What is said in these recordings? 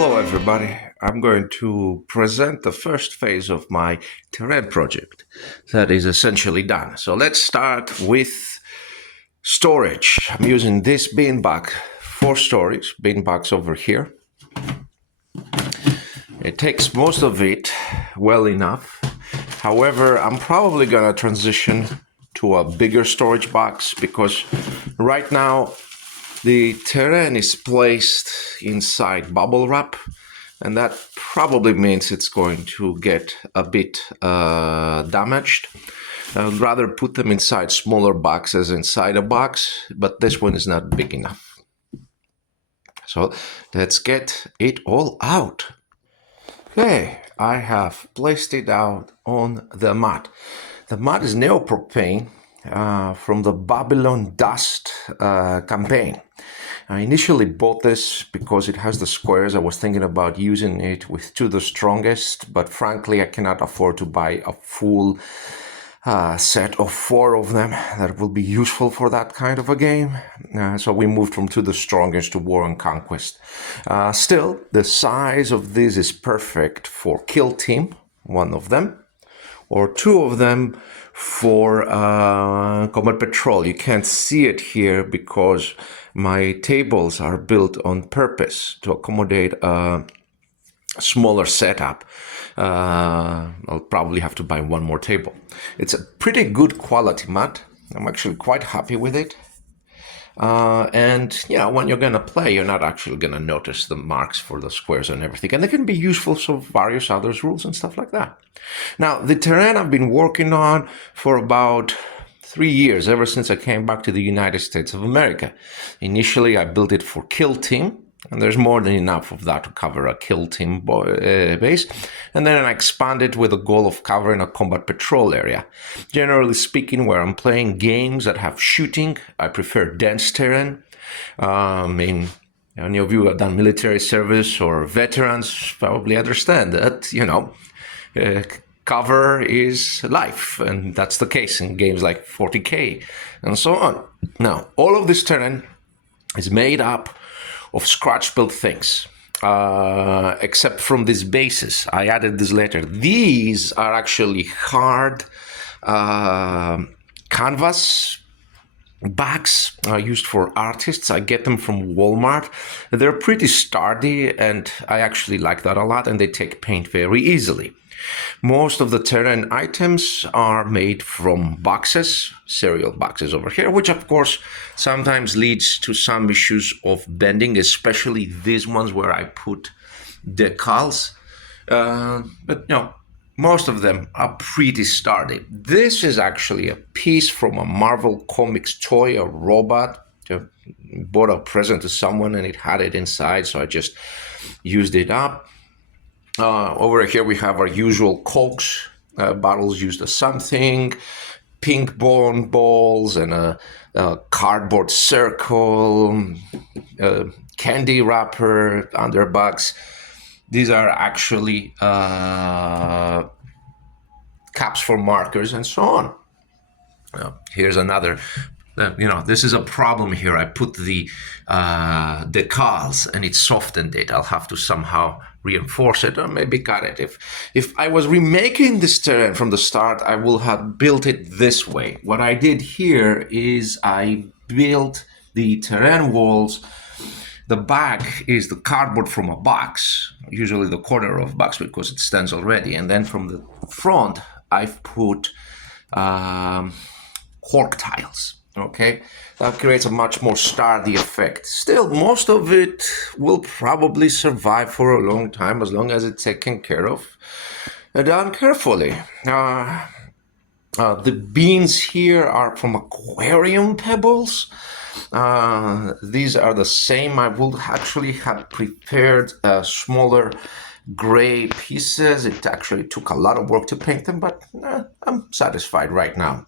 Hello everybody, I'm going to present the first phase of my terrain project that is essentially done. So let's start with storage. I'm using this beanbag for storage, beanbags over here. It takes most of it well enough. However, I'm probably going to transition to a bigger storage box because right now the terrain is placed inside bubble wrap, and that probably means it's going to get a bit damaged. I would rather put them inside smaller boxes inside a box, but this one is not big enough. So let's get it all out. Okay, I have placed it out on the mat. The mat is neopropane from the Babylon Dust campaign. I initially bought this because it has the squares. I was thinking about using it with To the Strongest, but frankly, I cannot afford to buy a full set of 4 of them that will be useful for that kind of a game. So we moved from To the Strongest to War and Conquest. Still, the size of this is perfect for Kill Team, one of them, or 2 of them for Combat Patrol. You can't see it here because my tables are built on purpose to accommodate a smaller setup. I'll probably have to buy 1 more table. It's a pretty good quality mat. I'm actually quite happy with it. And yeah, when you're gonna play, you're not actually gonna notice the marks for the squares and everything, and they can be useful for various other rules and stuff like that. Now, the terrain I've been working on for about 3 years, ever since I came back to the United States of America. Initially, I built it for Kill Team, and there's more than enough of that to cover a Kill Team base. And then I expanded with the goal of covering a Combat Patrol area. Generally speaking, where I'm playing games that have shooting, I prefer dense terrain. Any of you who have done military service or veterans probably understand that, cover is life, and that's the case in games like 40K and so on. Now, all of this terrain is made up of scratch-built things, except from these bases. I added this later. These are actually hard canvas bags used for artists. I get them from Walmart. They're pretty sturdy, and I actually like that a lot, and they take paint very easily. Most of the terrain items are made from boxes, cereal boxes over here, which of course sometimes leads to some issues of bending, especially these ones where I put decals. But most of them are pretty sturdy. This is actually a piece from a Marvel Comics toy, a robot. I bought a present to someone and it had it inside, so I just used it up. Over here we have our usual Cokes bottles used as something, pink bone balls, and a cardboard circle, candy wrapper, underbugs. These are actually caps for markers and so on. Here's another. This is a problem here. I put the decals and it softened it. I'll have to somehow reinforce it or maybe cut it. If I was remaking this terrain from the start, I will have built it this way. What I did here is I built the terrain walls. The back is the cardboard from a box, usually the corner of a box because it stands already. And then from the front, I've put cork tiles. Okay, that creates a much more sturdy effect. Still, most of it will probably survive for a long time as long as it's taken care of and done carefully. The beans here are from aquarium pebbles. These are the same. I would actually have prepared smaller gray pieces. It actually took a lot of work to paint them, but I'm satisfied right now.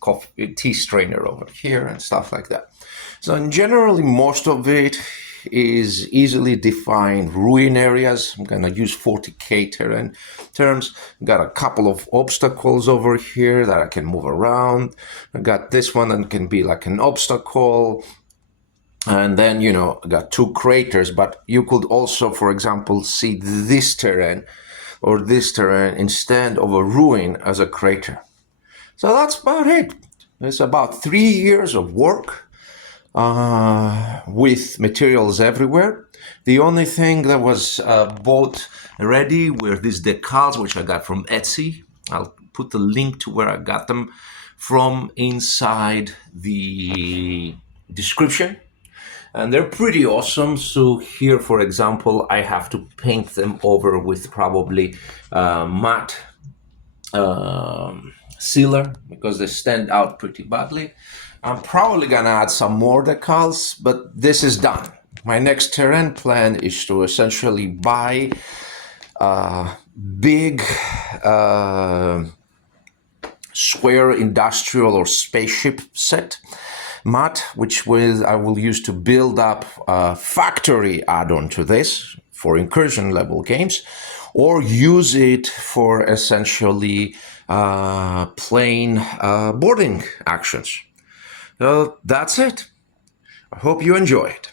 Coffee, tea strainer over here and stuff like that. So generally, most of it is easily defined ruin areas. I'm going to use 40K terrain terms. Got a couple of obstacles over here that I can move around. I got this one that can be like an obstacle. And then, I got two craters, but you could also, for example, see this terrain or this terrain instead of a ruin as a crater. So that's about it. It's about 3 years of work with materials everywhere. The only thing that was bought ready were these decals, which I got from Etsy. I'll put the link to where I got them from inside the description. And they're pretty awesome. So here, for example, I have to paint them over with probably matte sealer because they stand out pretty badly. I'm probably gonna add some more decals, but this is done. My next terrain plan is to essentially buy a big square industrial or spaceship set mat, which I will use to build up a factory add-on to this for incursion level games, or use it for essentially plain boarding actions. So that's it. I hope you enjoy it.